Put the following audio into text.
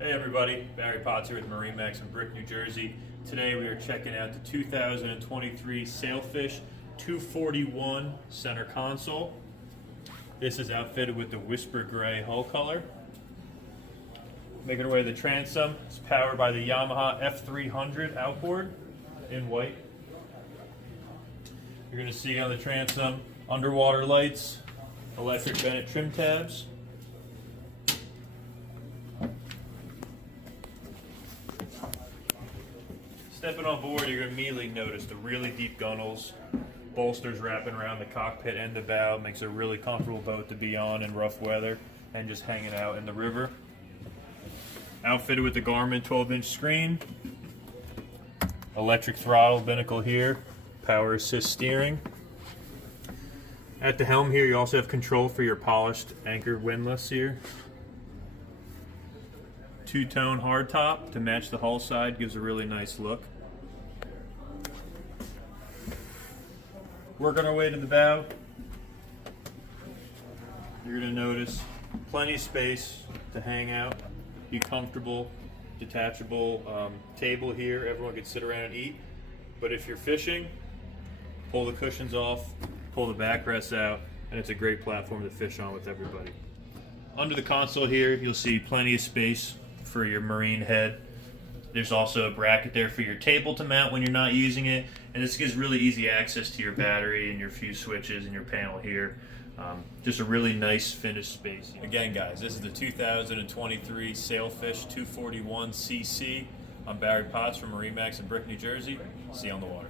Hey everybody, Barry Potts here with MarineMax in Brick, New Jersey. Today we are checking out the 2023 Sailfish 241 center console. This is outfitted with the Whisper Gray hull color. Making our way to the transom. It's powered by the Yamaha F300 outboard in white. You're going to see on the transom underwater lights, electric Bennett trim tabs. Stepping on board, you're going to immediately notice the really deep gunnels, bolsters wrapping around the cockpit and the bow. Makes it a really comfortable boat to be on in rough weather and just hanging out in the river. Outfitted with the Garmin 12-inch screen, electric throttle binnacle here, power assist steering. At the helm here, you also have control for your polished anchor windlass here. Two-tone hardtop to match the hull side, gives a really nice look. Working our way to the bow, you're going to notice plenty of space to hang out, be comfortable, detachable table here. Everyone can sit around and eat. But if you're fishing, pull the cushions off, pull the backrests out, and it's a great platform to fish on with everybody. Under the console here, you'll see plenty of space for your marine head. There's also a bracket there for your table to mount when you're not using it, and this gives really easy access to your battery and your few switches and your panel here. Just a really nice finished space. Again guys, this is the 2023 Sailfish 241cc. I'm Barry Potts from MarineMax in Brick, New Jersey. See you on the water.